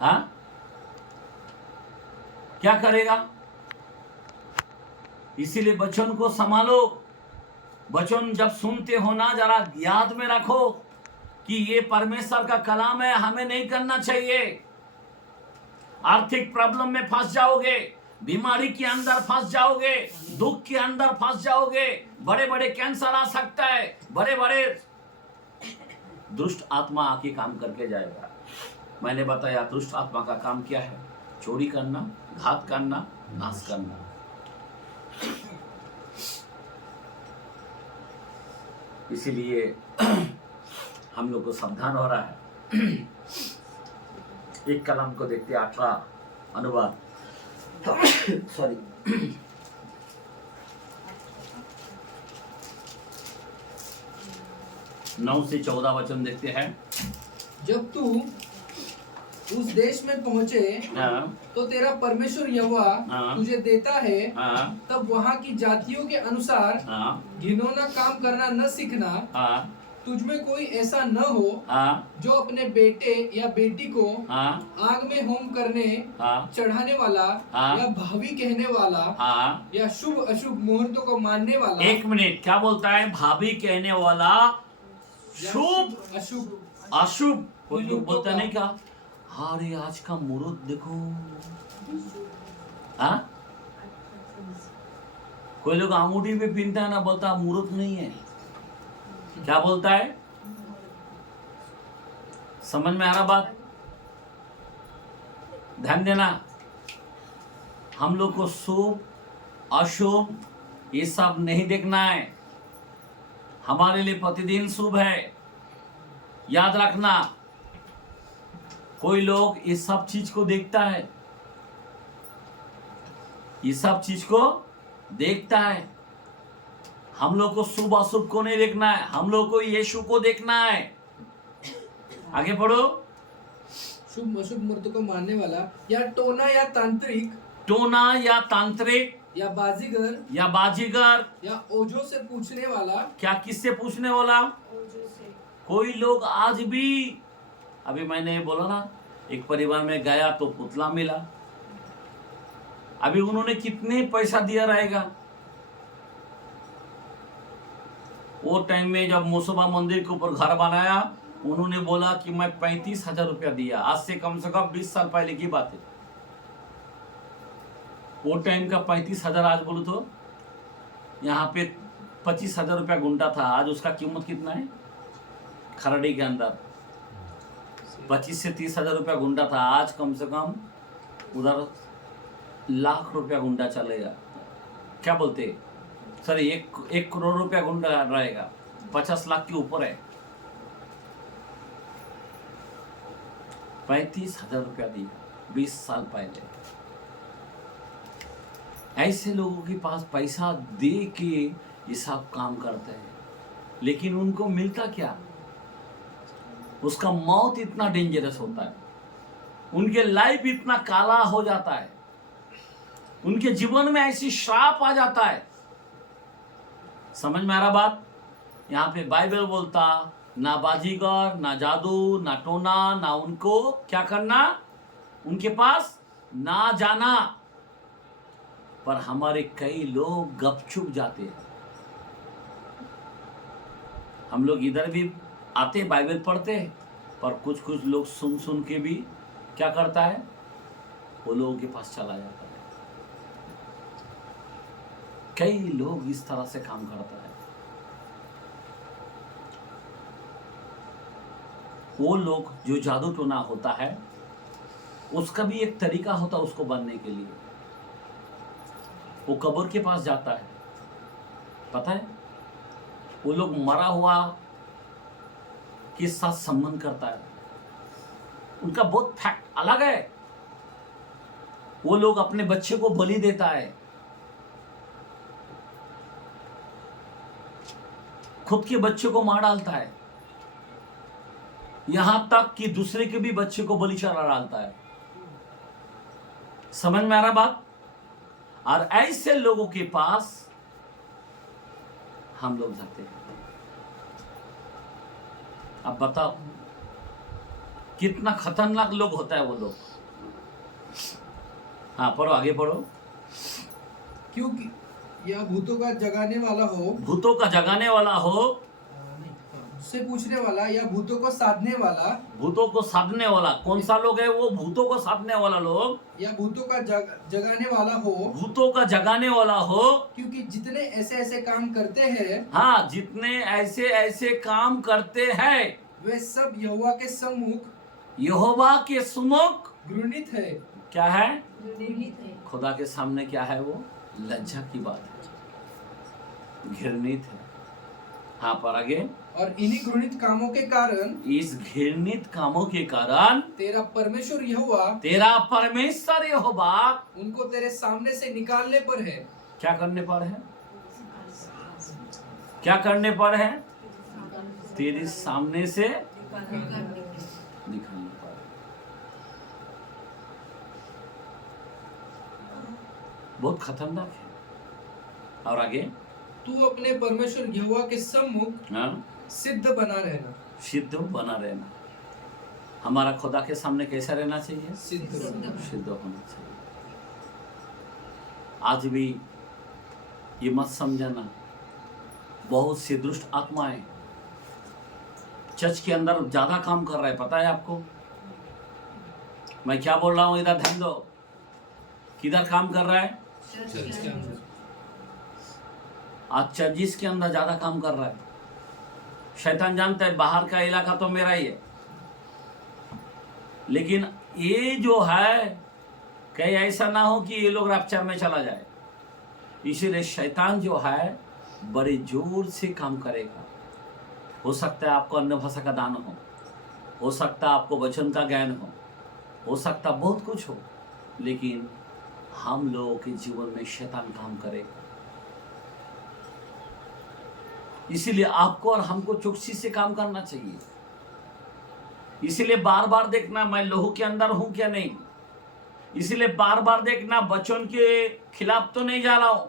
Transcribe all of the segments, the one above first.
हाँ, क्या करेगा? इसीलिए वचन को संभालो। वचन जब सुनते हो ना, जरा याद में रखो कि ये परमेश्वर का कलाम है, हमें नहीं करना चाहिए। आर्थिक प्रॉब्लम में फंस जाओगे, बीमारी के अंदर फंस जाओगे, दुख के अंदर फंस जाओगे, बड़े बड़े कैंसर आ सकता है, बड़े बड़े दुष्ट आत्मा आके काम करके जाएगा। मैंने बताया दुष्ट आत्मा का काम क्या है? चोरी करना, घात करना, नाश करना। इसीलिए हम लोग को सावधान हो रहा है। एक कलाम को देखते 8वां अनुवाद सॉरी 9 से 14 वचन देखते हैं। जब तू उस देश में पहुंचे तो तेरा परमेश्वर यहोवा तुझे देता है, तब वहाँ की जातियों के अनुसार घिनौना काम करना न सीखना। तुझमें कोई ऐसा न हो जो अपने बेटे या बेटी को आग में होम करने चढ़ाने वाला या भावी कहने वाला या शुभ अशुभ मुहूर्तों को मानने वाला। एक मिनट, क्या बोलता है? भावी कहने वाला, शुभ अशुभ अशुभ। कोई लोग बोलता नहीं क्या, अरे आज का मुहूर्त देखो। हाँ, कोई लोग अंगूठी भी पहनता है ना, बोलता मुहूर्त नहीं है। क्या बोलता है? समझ में आ रहा बात? ध्यान देना, हम लोग को शुभ अशुभ ये सब नहीं देखना है। हमारे लिए प्रतिदिन शुभ है, याद रखना। कोई लोग इस सब चीज को देखता है, इस सब चीज को देखता है। हम लोग को शुभ अशुभ को नहीं देखना है, हम लोग को यीशु को देखना है। आगे पढ़ो। शुभ अशुभ मुहूर्त को मानने वाला या टोना या तांत्रिक, टोना या तांत्रिक या बाजीगर या ओझों से पूछने वाला। क्या किससे पूछने वाला? कोई लोग आज भी, अभी मैंने बोला ना, एक परिवार में गया तो पुतला मिला। अभी उन्होंने कितने पैसा दिया रहेगा? वो टाइम में जब मुसोबा मंदिर के ऊपर घर बनाया, उन्होंने बोला कि मैं 35,000 रुपया दिया। आज से कम 20 साल पहले की बात है। वो टाइम का 35,000 आज बोलो तो यहाँ पे 25,000 रुपया गुंडा था। आज उसका कीमत कितना है? खरड़ी के अंदर 25 से 30,000 रुपया गुंडा था। आज कम से कम उधर लाख रुपया गुंडा चलेगा। क्या बोलते? सर, 1 करोड़ रुपया गुंडा रहेगा, 50 लाख के ऊपर है। 35,000 रुपया दिया 20 साल पहले। ऐसे लोगों के पास पैसा दे के ये सब काम करते हैं, लेकिन उनको मिलता क्या? उसका मौत इतना डेंजरस होता है, उनके लाइफ इतना काला हो जाता है, उनके जीवन में ऐसी श्राप आ जाता है। समझ में आ रहा बात? यहाँ पे बाइबल बोलता ना बाजीगर, ना जादू, ना टोना, ना उनको क्या करना, उनके पास ना जाना। पर हमारे कई लोग गपचुप जाते हैं। हम लोग इधर भी आते, बाइबल पढ़ते हैं, पर कुछ कुछ लोग सुन सुन के भी क्या करता है, वो लोगों के पास चला जाता है। कई लोग इस तरह से काम करता है। वो लोग जो जादू टोना होता है, उसका भी एक तरीका होता है उसको बनने के लिए। वो कब्र के पास जाता है, पता है, वो लोग मरा हुआ के साथ संबंध करता है। उनका बहुत फैक्ट अलग है। वो लोग अपने बच्चे को बलि देता है, खुद के बच्चे को मार डालता है, यहां तक कि दूसरे के भी बच्चे को बलि चढ़ा डालता है। समझ में आ रहा बात? और ऐसे लोगों के पास हम लोग जाते हैं। अब बताओ, कितना खतरनाक लोग होता है वो लोग। हाँ पढ़ो, आगे पढ़ो। क्योंकि यह भूतों का जगाने वाला हो, भूतों का जगाने वाला हो, से पूछने वाला, या भूतों को साधने वाला, भूतों को साधने वाला। कौन सा लोग है वो भूतों को साधने वाला लोग? या भूतों का जगाने वाला हो, भूतों का जगाने वाला हो। क्योंकि जितने ऐसे ऐसे काम करते हैं, हाँ, जितने ऐसे ऐसे काम करते हैं वे सब यहोवा के सम्मुख यहोवा के सम्मुख घृणित है। क्या है? घृणित है। खुदा के सामने क्या है? वो लज्जा की बात है, घृणित है। हाँ पर आगे। और इन्हीं घृणित कामों के कारण, इस घृणित कामों के कारण तेरा परमेश्वर यहोवा, तेरा परमेश्वर यहोवा उनको तेरे सामने से निकालने पर है। क्या करने पर है? क्या करने पर है? तेरे सामने से निकालने पर है। बहुत खतरनाक है। और आगे, तू अपने परमेश्वर यहोवा के सम्मुख हाँ, सिद्ध बना रहना। सिद्ध बना रहना। हमारा खुदा के सामने कैसा रहना चाहिए? सिद्ध सिद्ध होना चाहिए। आज भी ये मत समझना, बहुत सी दुष्ट आत्माएं चर्च के अंदर ज्यादा काम कर रहा है। पता है आपको मैं क्या बोल रहा हूं? इधर ध्यान दो। किधर काम कर रहा है? चर्च के अंदर। आज चर्चिस के अंदर ज्यादा काम कर रहा है। शैतान जानता है बाहर का इलाका तो मेरा ही है, लेकिन ये जो है कहीं ऐसा ना हो कि ये लोग रैप्चर में चला जाए। इसीलिए शैतान जो है बड़े जोर से काम करेगा। हो सकता है आपको अन्य भाषा का दान हो सकता है आपको वचन का ज्ञान हो सकता है बहुत कुछ हो, लेकिन हम लोगों के जीवन में शैतान काम करेगा। इसीलिए आपको और हमको चौकसी से काम करना चाहिए। इसीलिए बार बार देखना मैं लोहू के अंदर हूं क्या नहीं। इसीलिए बार बार देखना वचन के खिलाफ तो नहीं जा रहा हूं,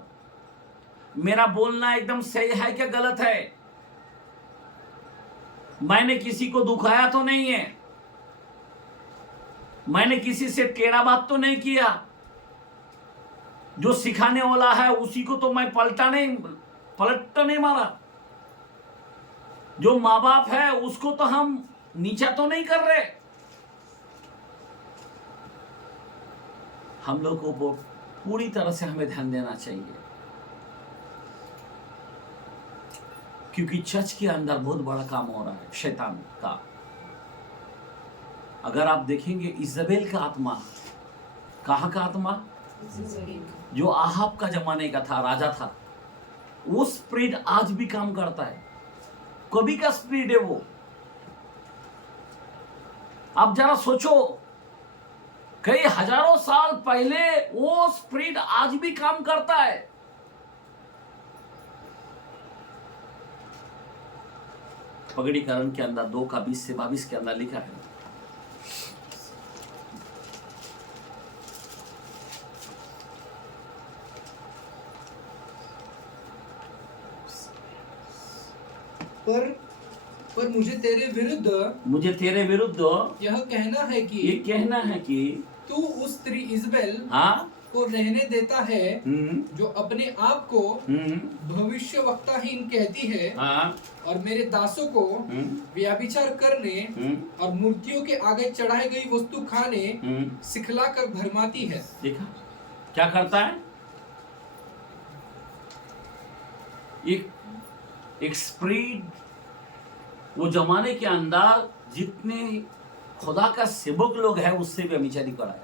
मेरा बोलना एकदम सही है क्या गलत है, मैंने किसी को दुखाया तो नहीं है, मैंने किसी से टेढ़ा बात तो नहीं किया। जो सिखाने वाला है उसी को तो मैं पलट तो नहीं मारा। जो माँ बाप है उसको तो हम नीचा तो नहीं कर रहे। हम लोग को पूरी तरह से हमें ध्यान देना चाहिए, क्योंकि चर्च के अंदर बहुत बड़ा काम हो रहा है शैतान का। अगर आप देखेंगे इजबेल का आत्मा, कहाँ का आत्मा? जो आहाब का जमाने का था, राजा था, वो स्पिरिट आज भी काम करता है। कभी का स्पिरिट है वो। आप जरा सोचो, कई हजारों साल पहले वो स्पिरिट आज भी काम करता है। पगड़ीकरण के अंदर 2 का 20 से 22 के अंदर लिखा है, पर मुझे तेरे विरुद्ध यह कहना है कि तू उस स्त्री इजबेल हाँ को रहने देता है जो अपने आप को भविष्यवक्ताहीन कहती है, हाँ, और मेरे दासों को व्याभिचार करने और मूर्तियों के आगे चढ़ाई गई वस्तु खाने सिखलाकर भरमाती है। देखा क्या करता है? एक स्पिरिट वो जमाने के अंदर जितने खुदा का सेवक लोग हैं उससे भी व्यभिचारी कराया,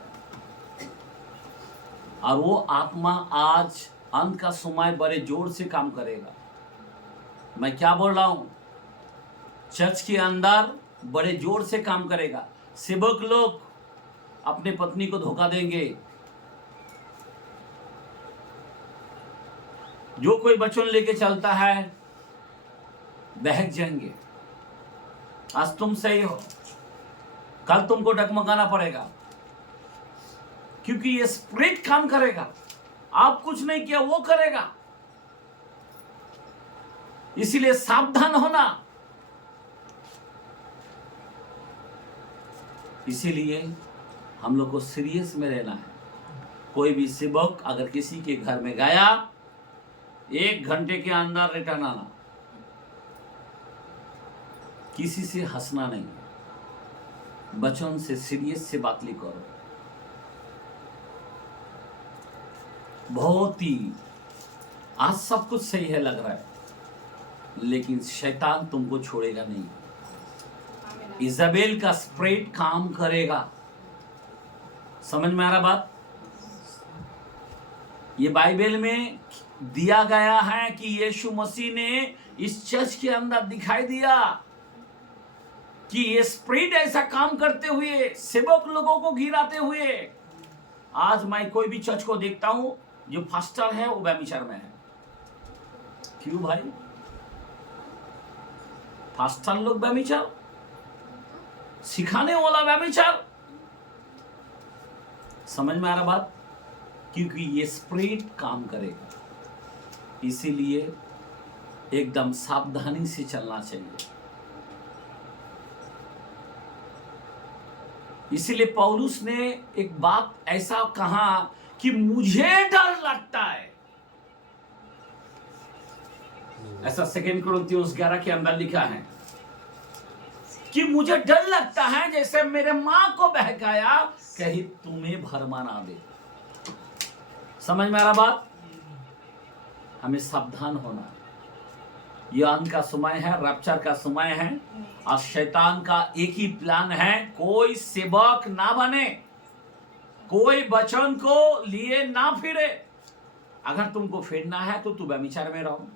और वो आत्मा आज अंत का समय बड़े जोर से काम करेगा। मैं क्या बोल रहा हूं? चर्च के अंदर बड़े जोर से काम करेगा। सेवक लोग अपने पत्नी को धोखा देंगे। जो कोई वचन लेके चलता है बहक जाएंगे। आज तुम सही हो, कल तुमको डगमगाना पड़ेगा, क्योंकि ये स्पिरिट काम करेगा। आप कुछ नहीं किया, वो करेगा। इसीलिए सावधान होना। इसीलिए हम लोग को सीरियस में रहना है। कोई भी सेवक अगर किसी के घर में गया, 1 घंटे के अंदर रिटर्न आना, किसी से हंसना नहीं, बचन से सीरियस से बात ली करो। बहुत ही आज सब कुछ सही है लग रहा है, लेकिन शैतान तुमको छोड़ेगा नहीं। इजाबेल का स्प्रिट काम करेगा। समझ में आ रहा बात? ये बाइबल में दिया गया है कि यीशु मसीह ने इस चर्च के अंदर दिखाई दिया कि ये स्प्रिट ऐसा काम करते हुए, सेवक लोगों को गिराते हुए। आज मैं कोई भी चर्च को देखता हूं, जो फास्टर है वो व्यभिचार में है। क्यों भाई? फास्टर लोग व्यभिचार, सिखाने वाला व्यभिचार। समझ में आ रहा बात? क्योंकि ये स्प्रिट काम करेगा, इसीलिए एकदम सावधानी से चलना चाहिए। इसीलिए पौलुस ने एक बात ऐसा कहा कि मुझे डर लगता है। ऐसा 2 कोरिन्थियोस 11 के अंदर लिखा है कि मुझे डर लगता है जैसे मेरे मां को बहकाया, कहीं तुम्हें भरमा ना दे। समझ में आ रहा बात? हमें सावधान होना। यह अंत का समय है, रैप्चर का समय है, और शैतान का एक ही प्लान है, कोई सेवक ना बने, कोई वचन को लिए ना फिरे। अगर तुमको फेरना है तो तू व्यभिचार में रहो,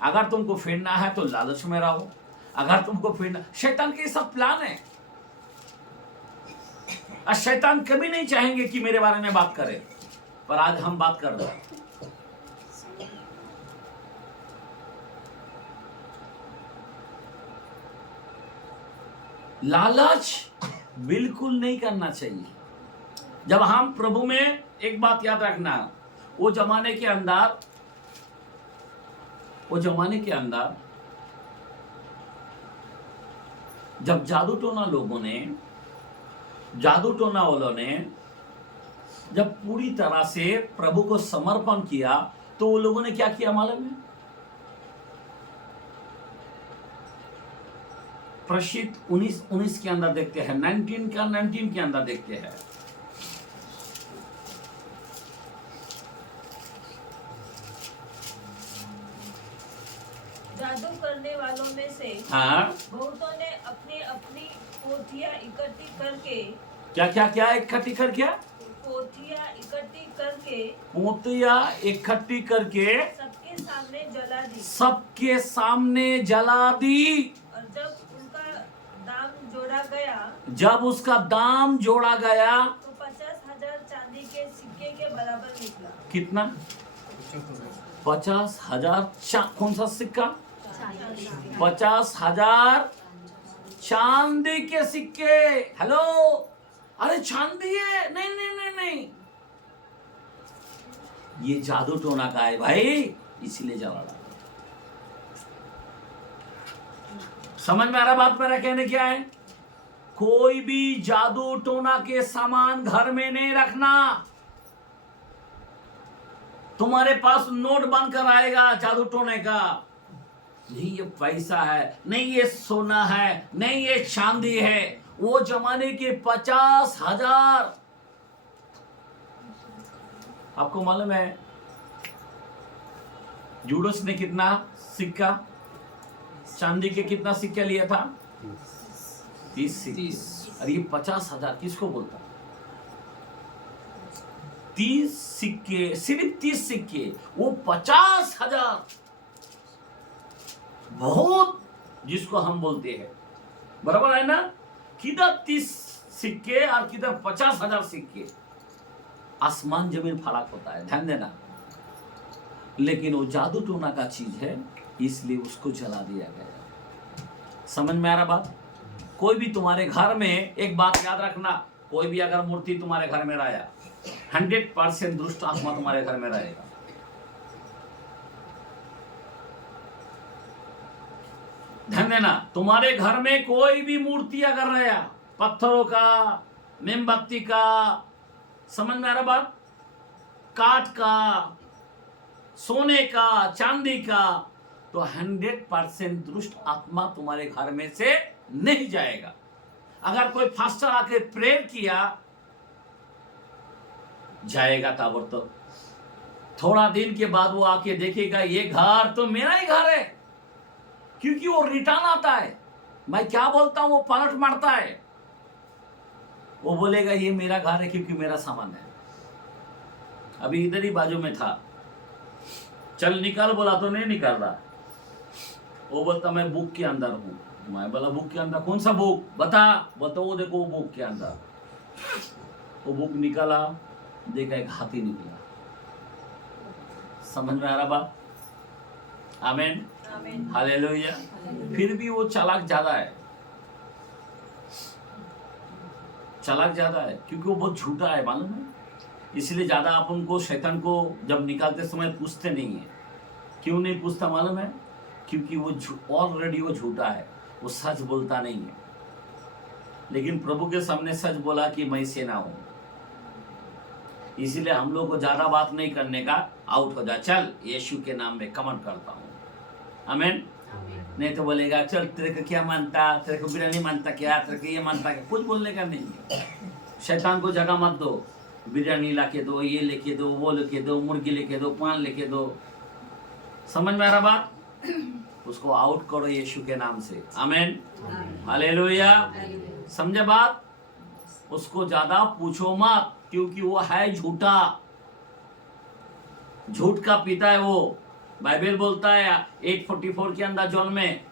अगर तुमको फेरना है तो लालच में रहो, अगर तुमको फेरना, शैतान के सब प्लान है। और शैतान कभी नहीं चाहेंगे कि मेरे बारे में बात करे, पर आज हम बात कर रहे हैं। लालच बिल्कुल नहीं करना चाहिए। जब हम प्रभु में, एक बात याद रखना, वो जमाने के अंदर जब जादू टोना वालों ने जब पूरी तरह से प्रभु को समर्पण किया, तो वो लोगों ने क्या किया मालूम है? प्रशिद्ध 19 के अंदर देखते हैं, 19 के अंदर देखते हैं। जादू करने वालों में से बहुतों ने अपनी अपनी पोथियां इकट्ठी करके, क्या इकट्ठी करके, पोथियां इकट्ठी करके सबके सामने जला दी। सबके सामने जला दी। और जब उसका दाम जोड़ा गया तो 50,000 चांदी के सिक्के के बराबर निकला। कितना? 50,000। कौन सा सिक्का? 50,000 चांदी के सिक्के। हेलो, अरे चांदी है? नहीं, ये जादू टोना का है भाई, इसीलिए जला रहा। समझ में आ रहा बात? मेरा कहने क्या है? कोई भी जादू टोना के सामान घर में नहीं रखना। तुम्हारे पास नोट बनकर आएगा जादू टोने का, नहीं ये पैसा है, नहीं ये सोना है, नहीं ये चांदी है। वो जमाने के 50,000। आपको मालूम है जूडस ने कितना सिक्का, चांदी के कितना सिक्का लिया था? 30 सिक्के। अरे ये 50,000 किसको बोलता? 30 सिक्के, सिर्फ 30 सिक्के, वो 50,000। बहुत, जिसको हम बोलते हैं, बराबर है ना? किधर 30 सिक्के और किधर 50,000 सिक्के, आसमान जमीन फर्क होता है, ध्यान देना। लेकिन वो जादू टोना का चीज है, इसलिए उसको जला दिया गया। समझ में आ रहा बात? कोई भी तुम्हारे घर में, एक बात याद रखना, कोई भी अगर मूर्ति तुम्हारे घर में लाया, 100% दुष्ट आत्मा तुम्हारे घर में रहेगा। ध्यान देना, तुम्हारे घर में कोई भी मूर्ति अगर लाया, पत्थरों का, मोमबत्ती का, समझ में आ रहा बात, काठ का, सोने का, चांदी का, तो 100% दुष्ट आत्मा तुम्हारे घर में से नहीं जाएगा। अगर कोई फास्टर आके प्रेयर किया, जाएगा ताबड़तोड़। थोड़ा दिन के बाद वो आके देखेगा ये घर तो मेरा ही घर है, क्योंकि वो रिटर्न आता है। मैं क्या बोलता हूं वो पलट मारता है। वो बोलेगा ये मेरा घर है क्योंकि मेरा सामान है। अभी इधर ही बाजू में था, चल निकाल बोला तो नहीं निकाल रहा। वो बोलता मैं बुक के अंदर हूं। मैं बोला बुक के अंदर? कौन सा बुक बता? बोलता वो देखो वो बुक के अंदर। वो बुक निकाला, देखा एक हाथी निकला। समझ में आ रहा बात? आमीन, हालेलुया। फिर भी वो चालाक ज्यादा है, चालाक ज्यादा है, क्योंकि वो बहुत झूठा है, मालूम है। इसलिए ज्यादा आप उनको, शैतान को जब निकालते समय पूछते नहीं है। क्यों नहीं पूछता मालूम है? क्योंकि वो ऑलरेडी वो झूठा है, वो सच बोलता नहीं है। लेकिन प्रभु के सामने सच बोला कि मैं सेना हूं। इसीलिए हम लोग को ज्यादा बात नहीं करने का, आउट हो जा, चल यीशु के नाम में कमेंट करता हूं, आमीन। नहीं तो बोलेगा चल तेरे को क्या मानता, तेरे को बिरयानी मानता क्या, तेरे को ये मानता क्या, कुछ बोलने का नहीं है। शैतान को जगह मत दो। बिरयानी लाके दो, ये लेके दो, वो लेके दो, मुर्गी लेके दो, पान लेके दो। समझ में आ रहा बात? उसको आउट करो यीशु के नाम से, आमीन, हालेलुया। समझे बात? उसको ज्यादा पूछो मत, क्योंकि वो है झूठा, झूठ का पिता है वो। बाइबल बोलता है 8:44 के अंदर जॉन में।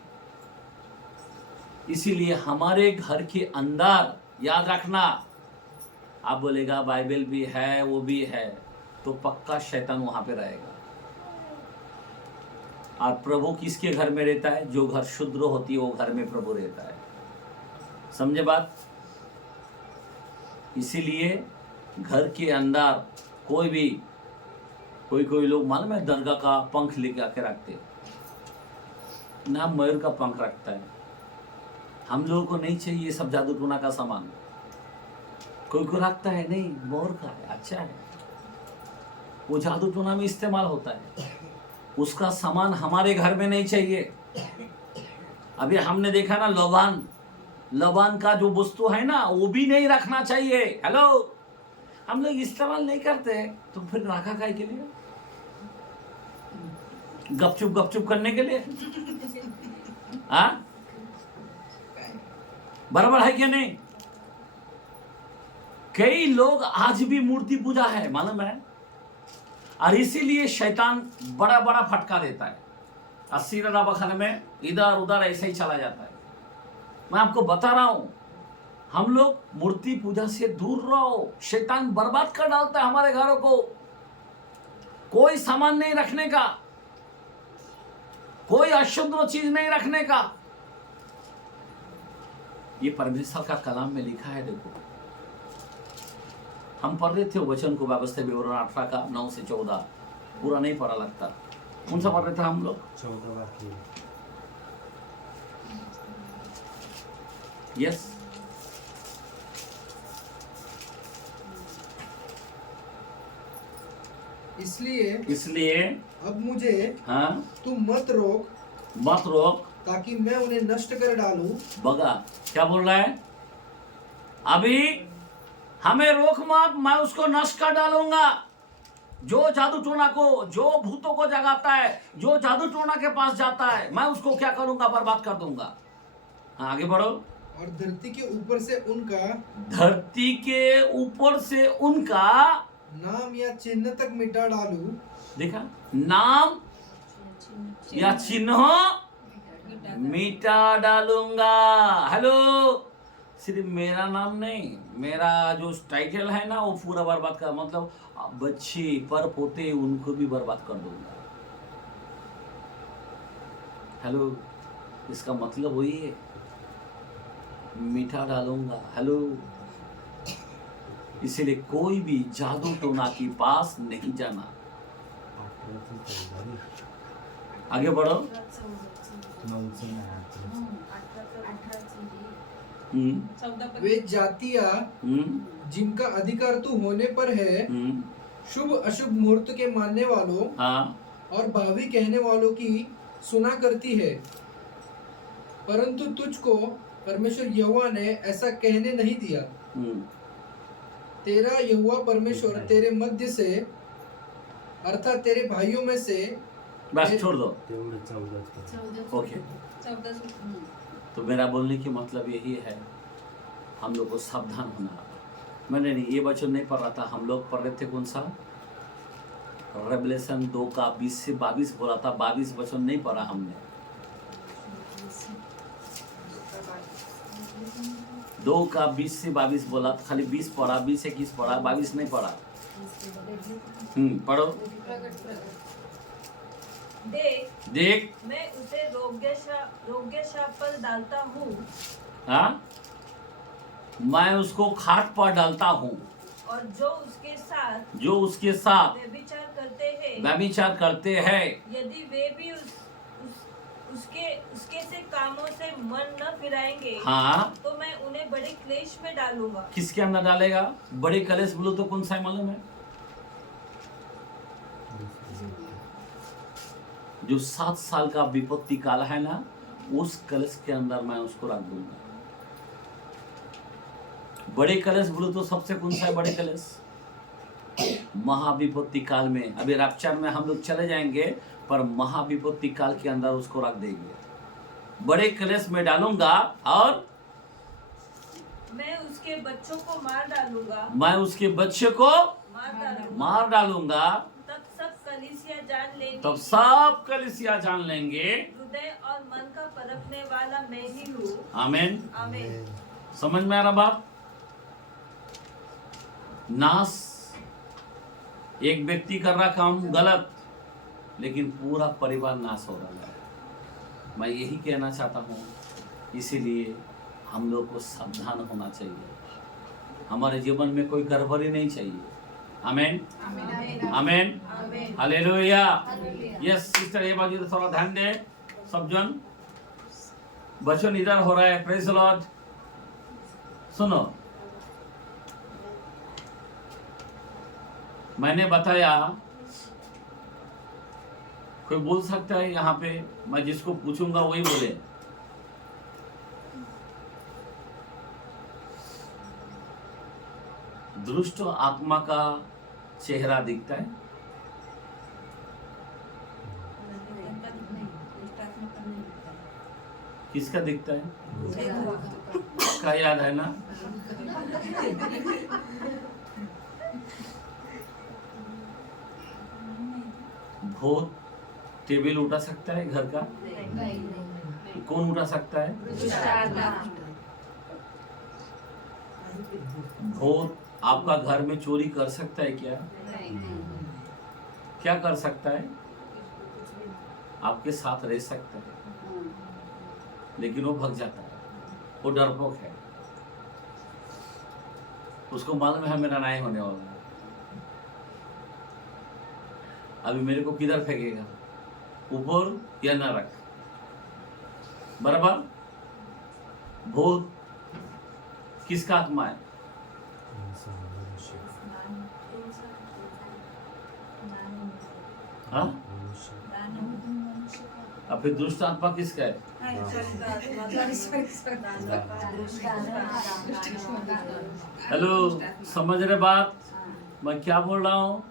इसीलिए हमारे घर के अंदर याद रखना, आप बोलेगा बाइबल भी है वो भी है, तो पक्का शैतान वहां पे रहेगा। और प्रभु किसके घर में रहता है? जो घर शुद्ध होती है वो घर में प्रभु रहता है। समझे बात? इसीलिए घर के अंदर कोई भी, कोई लोग मालूम है दरगाह का पंख लेके आके रखते ना, मयूर का पंख रखता है। हम लोगों को नहीं चाहिए ये सब जादू टोना का सामान। कोई को रखता है, नहीं मोर का है, अच्छा है, वो जादू टोना में इस्तेमाल होता है। उसका सामान हमारे घर में नहीं चाहिए। अभी हमने देखा ना लबान का जो वस्तु है ना, वो भी नहीं रखना चाहिए। हेलो, हम लोग इस्तेमाल नहीं करते, तो फिर रखा काय के लिए? गपचुप करने के लिए? हाँ, बराबर है क्या नहीं? कई लोग आज भी मूर्ति पूजा है, मालूम है। और इसीलिए शैतान बड़ा बड़ा फटका देता है। 80 बखाने में इधर उधर ऐसे ही चला जाता है। मैं आपको बता रहा हूं, हम लोग मूर्ति पूजा से दूर रहो। शैतान बर्बाद कर डालता है हमारे घरों को। कोई सामान नहीं रखने का, कोई अशुद्ध चीज नहीं रखने का। ये परमेश्वर का कलाम में लिखा है। देखो, हम पढ़ रहे थे वचन को, व्यवस्था विवरण 18 का 9 से 14। पूरा नहीं पढ़ा लगता। कौन सा पढ़ रहे थे हम लोग? 14 वाक्य। यस, इसलिए अब मुझे हाँ, तू मत रोक, ताकि मैं उन्हें नष्ट कर डालूं। बगा क्या बोल रहा है? अभी हमें रोक मत, मैं उसको नष्ट कर डालूंगा। जो जादू टोना को, जो भूतों को जगाता है, जो जादू टोना के पास जाता है, मैं उसको क्या करूंगा? बर्बाद कर दूंगा। हाँ, आगे बढ़ो। और धरती के ऊपर से उनका, धरती के ऊपर से उनका नाम या चिन्ह तक मिटा डालूं। देखा, नाम या चिन्ह मिटा डालूंगा। हेलो, सिर्फ मेरा नाम नहीं, मेरा जो टाइटल है ना वो पूरा बर्बाद कर, मतलब बच्चे पर पोते उनको भी बर्बाद कर दूंगा। हेलो, इसका मतलब वही है, मिटा डालूंगा। हेलो, इसीलिए कोई भी जादू टोना के पास नहीं जाना। आगे बढ़ो। वे जातियां जिनका अधिकार तू होने पर है, शुभ अशुभ मुहूर्त के मानने वालों और भावी कहने वालों की सुना करती है, परंतु तुझको परमेश्वर यहोवा ने ऐसा कहने नहीं दिया। तेरा यहोवा परमेश्वर तेरे मध्य से अर्थात तेरे भाइयों में से बस छोड़ दो। ओके, तो मेरा बोलने की मतलब यही है, हम लोग को सावधान होना। मैंने नहीं ये वचन नहीं पढ़ रहा था, हम लोग पढ़ रहे थे कौन सा, रेवलेशन 2 का 20 से 22 बोला था। 22 वचन नहीं पढ़ा हमने, 2 का 20 से 22 बोला, खाली 20 पढ़ा, 20 से 21 पढ़ा, 22 नहीं पढ़ा। पढ़ो। देख मैं उसे रोग्य शाप पर डालता हूँ। हाँ, मैं उसको खाट पर डालता हूँ, और जो उसके साथ व्यभिचार करते हैं, यदि वे भी उसके से कामों से मन न फिराएंगे, हाँ, तो मैं उन्हें बड़े क्लेश में डालूंगा। किसके अंदर डालेगा? बड़े कलेश बोलो तो कौन सा है मालूम है? जो 7 साल का विपत्ति काल है ना, उस कलेश के अंदर मैं उसको रख दूंगा। बड़े कलेश बोलो तो सबसे कौन सा है बड़े कलेश? महाविपत्ति काल में। अभी रैप्चर में हम लोग चले जाएंगे, पर महाविपत्ति काल के अंदर उसको रख देंगे। बड़े कलेश में डालूंगा और मैं उसके बच्चों को मार डालूंगा। मैं उसके बच्चे को मार डालूंगा। तब सब कलीसिया जान लेंगे हृदय और मन का परखने वाला मैं ही हूँ। आमीन। आमीन। समझ में आ रहा बात? नाश, एक व्यक्ति कर रहा काम गलत, लेकिन पूरा परिवार नाश हो रहा है। मैं यही कहना चाहता हूँ, इसीलिए हम लोग को सावधान होना चाहिए। हमारे जीवन में कोई गड़बड़ी नहीं चाहिए। आमीन, आमीन, हालेलुया। यस सिस्टर, ये बात थोड़ा ध्यान दे सब जन। वचन इधर हो रहा है, प्रेज द लॉर्ड। सुनो, मैंने बताया, कोई बोल सकता है यहाँ पे, मैं जिसको पूछूंगा वही बोले। दुष्ट आत्मा का चेहरा दिखता है? किसका दिखता है? का याद है ना? भूत टेबल उठा सकता है घर का? कौन उठा सकता है? भूत आपका घर में चोरी कर सकता है क्या? क्या कर सकता है? आपके साथ रह सकता है, लेकिन वो भग जाता है, वो डरपोक है। उसको मालूम है मेरा न्याय होने वाला है, अभी मेरे को किधर फेंकेगा, ऊपर या नरक। बराबर? भूत किसका आत्मा है? हाँ? अब फिर दुष्ट आत्मा किसका है? हेलो, समझ रहे बात मैं क्या बोल रहा हूँ?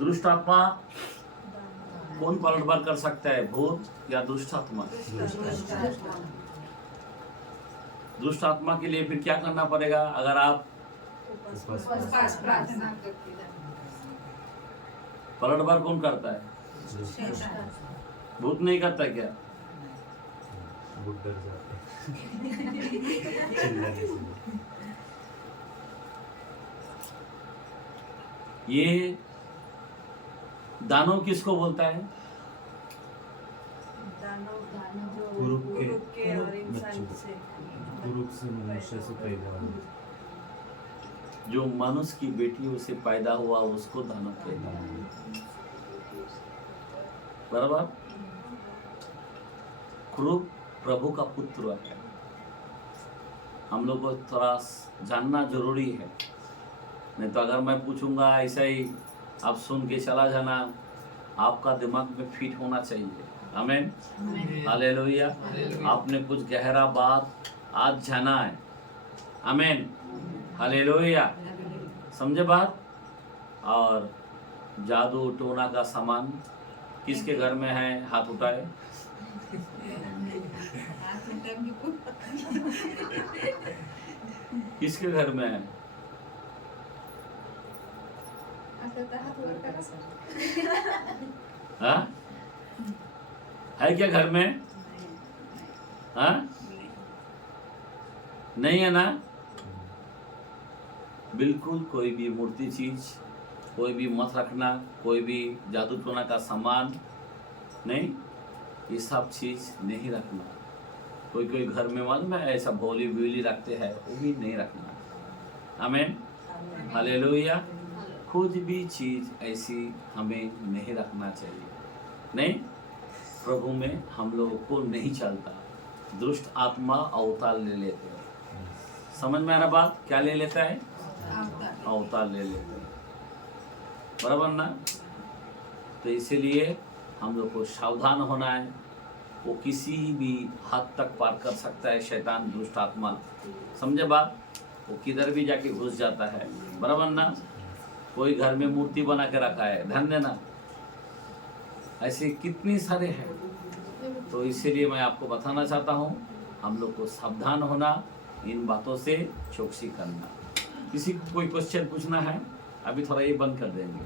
दुष्ट आत्मा कौन पलटवार कर सकता है, भूत या दुष्ट आत्मा? दुष्ट आत्मा के लिए फिर क्या करना पड़ेगा? अगर आप पलटवार कौन करता है? भूत नहीं करता क्या? ये दानव किसको बोलता है? जो मनुष्य की बेटियों से पैदा हुआ उसको दानव कहता है। बराबर? क्रूप प्रभु का पुत्र है। हम लोग को थोड़ा जानना जरूरी है, नहीं तो अगर मैं पूछूंगा ऐसा ही आप सुन के चला जाना, आपका दिमाग में फिट होना चाहिए। आमीन, हालेलुया। आपने कुछ गहरा बात आज जाना है। आमीन, हालेलुया। समझे बात? और जादू टोना का सामान किसके घर में है? हाथ उठाए। किसके घर में है? हाँ? है क्या घर में? हाँ? नहीं है ना? बिल्कुल कोई भी मूर्ति चीज कोई भी मत रखना, कोई भी जादू टोना का सामान नहीं, ये सब चीज नहीं रखना। कोई कोई घर में मालूम है ऐसा भोली ब्यूली रखते हैं, वो भी नहीं रखना। आमीन, हालेलुया। कुछ भी चीज ऐसी हमें नहीं रखना चाहिए। नहीं, प्रभु में हम लोगों को नहीं चलता। दुष्ट आत्मा अवतार ले लेते हैं। समझ में आ रहा बात? क्या ले लेता है? अवतार ले लेते हैं, बराबर ना? तो इसीलिए हम लोग को सावधान होना है। वो किसी भी हद तक पार कर सकता है शैतान, दुष्ट आत्मा। समझे बात? वो किधर भी जाके घुस जाता है, बराबर ना? कोई घर में मूर्ति बना के रखा है, ध्यान देना, ऐसे कितनी सारे हैं। तो इसीलिए मैं आपको बताना चाहता हूँ, हम लोग को सावधान होना, इन बातों से चौकसी करना। किसी को कोई क्वेश्चन पूछना है? अभी थोड़ा ये बंद कर देंगे।